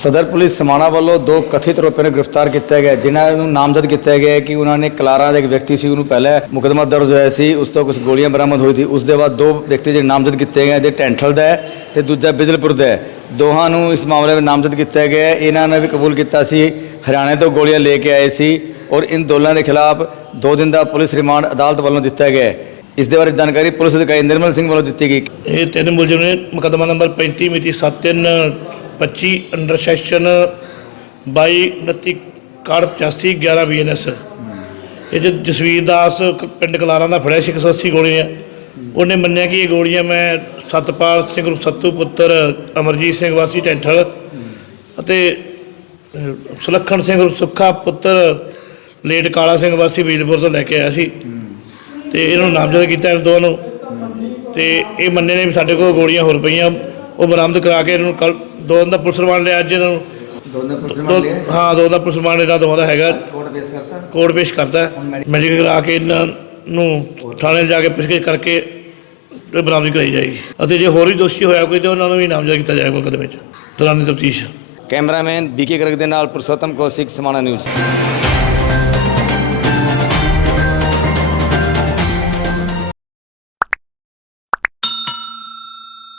ਸਦਰ ਪੁਲਿਸ ਸਮਾਣਾ ਵੱਲੋਂ ਦੋ ਕਥਿਤ ਆਰੋਪੀਆਂ ਨੂੰ ਗ੍ਰਿਫਤਾਰ ਕੀਤਾ ਗਿਆ, ਜਿਨ੍ਹਾਂ ਨੂੰ ਨਾਮਜ਼ਦ ਕੀਤਾ ਗਿਆ ਹੈ ਕਿ ਉਹਨਾਂ ਨੇ ਕਲਾਰਾਂ ਦੇ ਇੱਕ ਵਿਅਕਤੀ ਸੀ, ਉਹਨੂੰ ਪਹਿਲਾਂ ਮੁਕਦਮਾ ਦਰਜ ਹੋਇਆ ਸੀ, ਉਸ ਤੋਂ ਕੁਝ ਗੋਲੀਆਂ ਬਰਾਮਦ ਹੋਈ ਸੀ। ਉਸ ਦੇ ਬਾਅਦ ਦੋ ਵਿਅਕਤੀ ਜਿਹੜੇ ਨਾਮਜ਼ਦ ਕੀਤੇ ਗਏ ਦੇ ਟੈਂਠਲ ਦਾ ਹੈ ਤੇ ਦੂਜਾ ਬਿਜਲਪੁਰ ਦਾ ਹੈ। ਦੋਹਾਂ ਨੂੰ ਇਸ ਮਾਮਲੇ ਵਿੱਚ ਨਾਮਜ਼ਦ ਕੀਤਾ ਗਿਆ ਹੈ। ਇਹਨਾਂ ਨੇ ਵੀ ਕਬੂਲ ਕੀਤਾ ਸੀ, ਹਰਿਆਣੇ ਤੋਂ ਗੋਲੀਆਂ ਲੈ ਕੇ ਆਏ ਸੀ ਔਰ ਇਨ ਦੋਲਾਂ ਦੇ ਖਿਲਾਫ ਦੋ ਦਿਨ ਦਾ ਪੁਲਿਸ ਰਿਮਾਂਡ ਅਦਾਲਤ ਵੱਲੋਂ ਦਿੱਤਾ ਗਿਆ ਹੈ। ਇਸ ਦੇ ਬਾਰੇ ਜਾਣਕਾਰੀ ਪੁਲਿਸ ਅਧਿਕਾਰੀ ਨਿਰਮਲ ਸਿੰਘ ਵੱਲੋਂ ਦਿੱਤੀ ਗਈ। ਇਹ ਤਿੰਨ ਮੁਲਜ਼ਮ ਨੇ ਮੁਕੱਦਮਾ ਨੰਬਰ 35 ਮਿਤੀ 7325 ਅੰਡਰ ਸੈਕਸ਼ਨ 22 29 ਕਾਰਡ 85 11 ਬੀਐਨਐਸ। ਇਹ ਜੋ ਜਸਵੀਰ ਦਾਸ ਕ- ਪਿੰਡ ਕਲਾਰਾਂ ਦਾ ਫੜਿਆ ਸੀ 180 ਗੋਲੀਆਂ। ਉਹਨੇ ਮੰਨਿਆ ਕਿ ਇਹ ਗੋਲੀਆਂ ਮੈਂ ਸਤਪਾਲ ਸਿੰਘ ਸੱਤੂ ਪੁੱਤਰ ਅਮਰਜੀਤ ਸਿੰਘ ਵਾਸੀ ਟੈਂਠਲ ਅਤੇ ਅਹ, ਸੁਲੱਖਣ ਸਿੰਘ ਸੁੱਖਾ ਪੁੱਤਰ ਲੇਟ ਕਾਲਾ ਸਿੰਘ ਵਾਸੀ ਬੀਜਪੁਰ ਤੋਂ ਲੈ ਕੇ ਆਇਆ ਸੀ। ਤੇ ਇਹਨਾਂ ਨੂੰ ਨਾਮਜ਼ਦ ਕੀਤਾ ਇਹਨਾਂ ਦੋਵਾਂ ਨੂੰ। ਤੇ ਇਹ ਮੰਨੇ ਨੇ ਵੀ ਸਾਡੇ ਕੋਲ ਗੋਲੀਆਂ ਹੋਰ ਪਈਆਂ। ਉਹ ਬਰਾਮਦ ਕਰਾ ਕੇ ਇਹਨਾਂ ਨੂੰ ਕੱਲ ਦੋ ਦਿਨ ਦਾ ਪੁਲਿਸ ਰਿਮਾਂਡ ਲਿਆ ਅੱਜ ਇਹਨਾਂ ਨੂੰ। ਦੋਨੇ ਪੁਲਿਸ ਦੋ- ਹਾਂ ਦੋ ਦਾ ਪੁਲਿਸ ਰਿਮਾਂਡ ਇਹਨਾਂ ਦੋਵਾਂ ਦਾ ਹੈਗਾ। ਕੋਰਟ ਪੇਸ਼ ਕਰਤਾ? ਕੋਰਟ ਪੇਸ਼ ਕਰਦਾ ਮੈਡੀਕਲ ਕਰਾ ਕੇ ਇਹਨਾਂ ਨੂੰ ਥਾਣੇ ਜਾ ਕੇ ਪੁੱਛਗਿੱਛ ਕਰਕੇ ਤੇ ਬਰਾਮਦੀ ਕਰਾਈ ਜਾਏਗੀ। ਅਤੇ ਜੇ ਹੋਰ ਵੀ ਦੋਸ਼ੀ ਹੋਇਆ ਕੋਈ ਤੇ ਉਹਨਾਂ ਨੂੰ ਵੀ ਨਾਮਜ਼ਦ ਕੀਤਾ ਜਾਏਗਾ ਮੁਕੱਦਮੇ ਵਿੱਚ ਦੌਰਾਨੀ ਤਫਤੀਸ਼ ਕੈਮਰਾਮੈਨ ਬੀਕੇ ਗਰਗ ਦੇ ਨਾਲ ਪੁਰਸ਼ੋਤਮ ਕੌਸ਼ਿਕ ਸਮਾਣਾ ਨਿਊਜ਼।